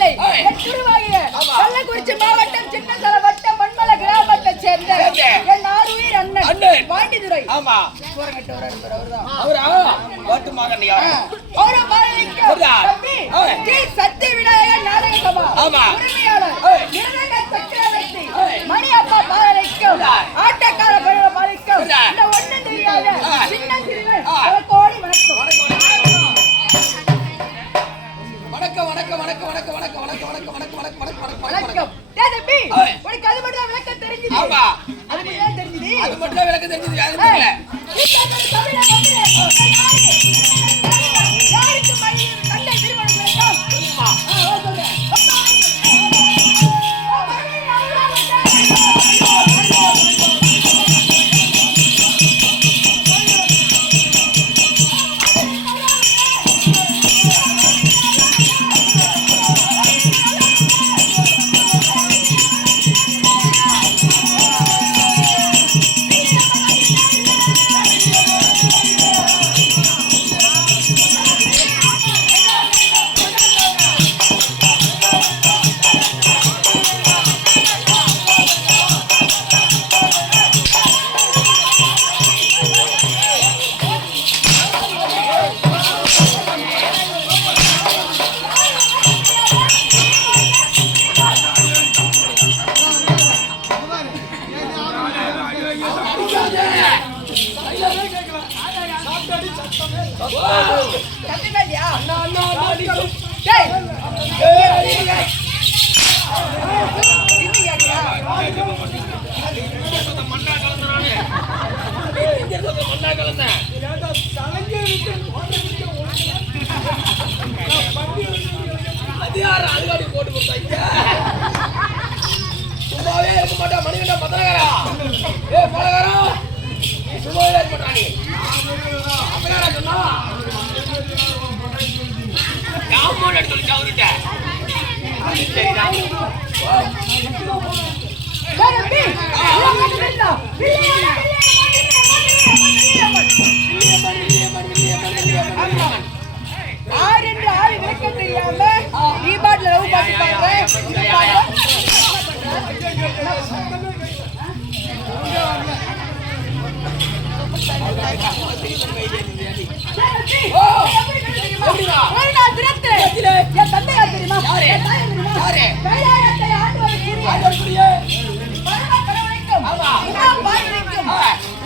இல்லை. கள்ளக்குறிச்சி மாவட்டம் சின்னசல வட்டம் மண்மலை கிராமத்தைச் சேர்ந்த என் ஆறுயிர் அண்ணன் பாண்டிதுரை. ஆமா சக்தி விநாயகர் நாடக சபா உரிமையாளர் சக்கரவர்த்தி மணி அப்பா பாலனைக்கும் ஆட்டக்கார பாலிக்கும் இந்த ஒன்றும் தெரியாத சின்ன சிறுவன் கோடி வணக்கம். வணக்கம் வணக்கம் வணக்கம் வணக்கம் வணக்கம் வணக்கம் வணக்கம் வணக்கம் வணக்கம் வணக்கம் வணக்கம். உனக்கு அது மட்டும் விளக்கம் தெரிஞ்சது? ஆமா, அது மட்டும் தெரிஞ்சது. அது மட்டும் விளக்கம் தெரிஞ்சது. அது தெரியல. யாருக்கு மணி கண்டை திருமணம் கிடைக்கும்? சும்மாவே இருக்க மாட்டா மணிகண்டா பத்திரகாரா. ஏ பலகாரா, சும்மாவே இருக்க மாட்டா. நீ அப்பா சொன்னா யாமோட சொல்லி அவர்கிட்ட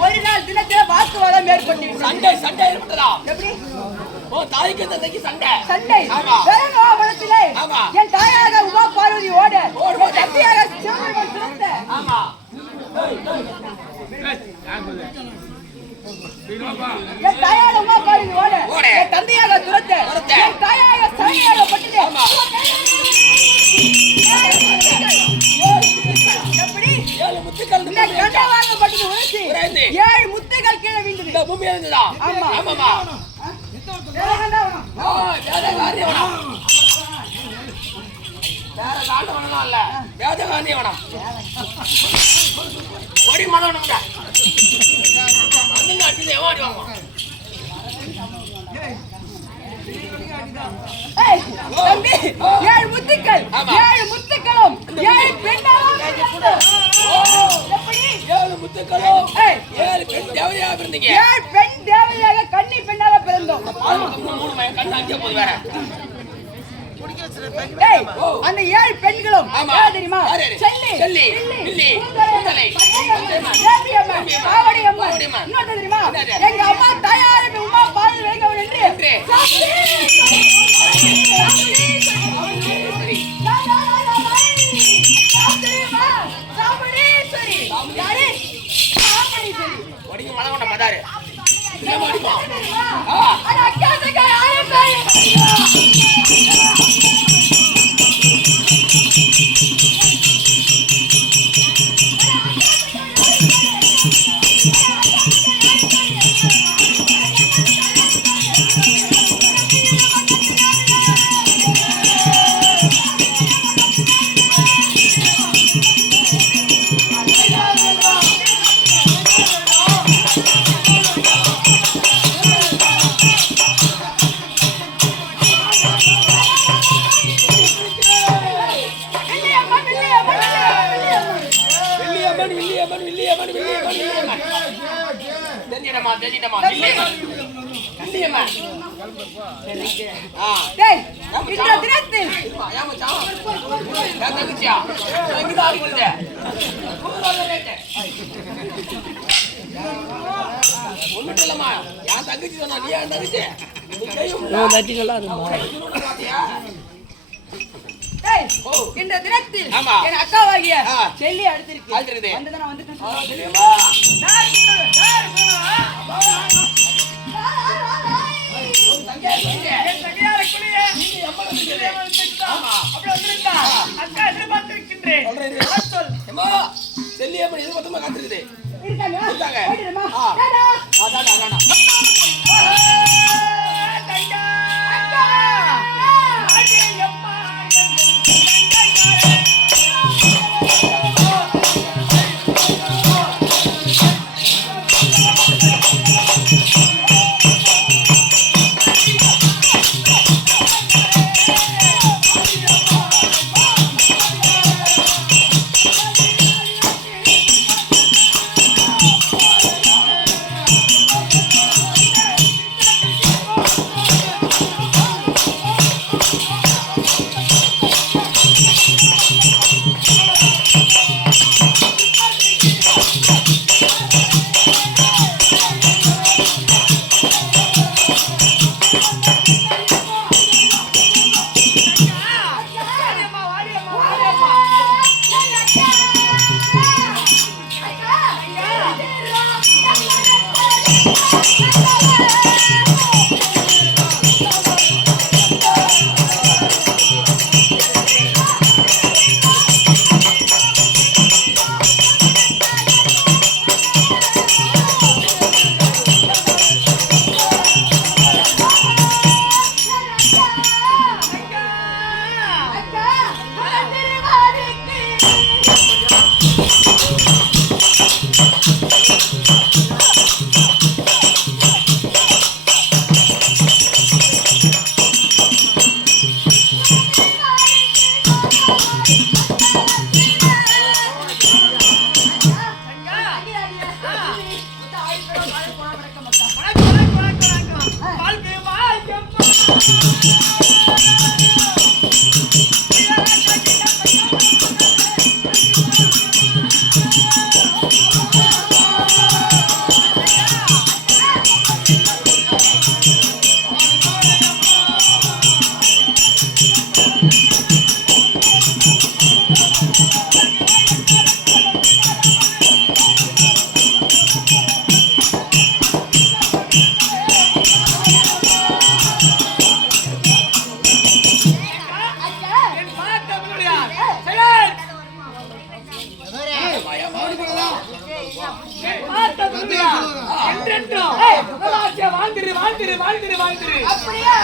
ஒரு நாள் தினத்தில வாக்குவாதம் ஏற்பட்டு சண்டை சண்டை ஏற்பட்டதா? எப்படி? ஓ, தாய்க்கு தந்தைக்கு சண்டை சண்டை. வனத்திலே என் தாயாக உமா பார்வதி ஓட தந்தையாக சிவபெருமான் திறந்த. ஆமா, என் தாயாக உமா பார்வதி ஓட என் தந்தையாக துரத்த என் தாயாக சரையாக பட்டது. எப்படி? 7 முத்துக்கள் கண்டவாங்கப்பட்டது உரைத்து 7 முத்துகள் கீழே விழுந்தது. இந்த பூமி இருந்ததா? ஆமா ஆமாமா. வேற காண்டவனா இல்ல, வேதகாந்தியவனம் ஒடி மனவனம்டா. அந்த அடிச்சு ஓடி வாங்க. தம்பி, 7 முத்துக்கள் 7 முத்துக்களும் 7 பெண்களும். எப்படி? 7 முத்துக்களும் 7 பெண் தேவையாக இருந்தீங்க. 7 பெண் தேவையாக கன்னி பெண்ணாக பிறந்தோம். 3 கண்ணு அஞ்சே போது வேற. அந்த 7 பெண்களும் தெரியுமா? செல்லி, பில்லி, கூந்தலை, தேவியம்மன், ஆவடியம்மன். இன்னொரு தெரியுமா? எங்க அம்மா தாயார் உமா பால் வேகவன் என்று மலகொண்ட மதாரு தெரிஞ்சிட்டமா இல்லையம்மா டேய் இந்த தினத்தில் ஏன் மச்சான் நான் தங்கச்சியா இங்க தான் ஆடுறது ஒண்ணும் இல்லம்மா என் தங்கச்சி சொன்னா நீ என் தங்கச்சி நீ கையும் பாத்தியா டேய் இந்த தினத்தில் என் அக்காவாகிய செல்லி அடுத்திருக்கு வந்துதான வந்துட்டேன் தெரியுமா செல்லியம்மன் எதிர்பார்த்தமா காத்திருக்குது அப்படியே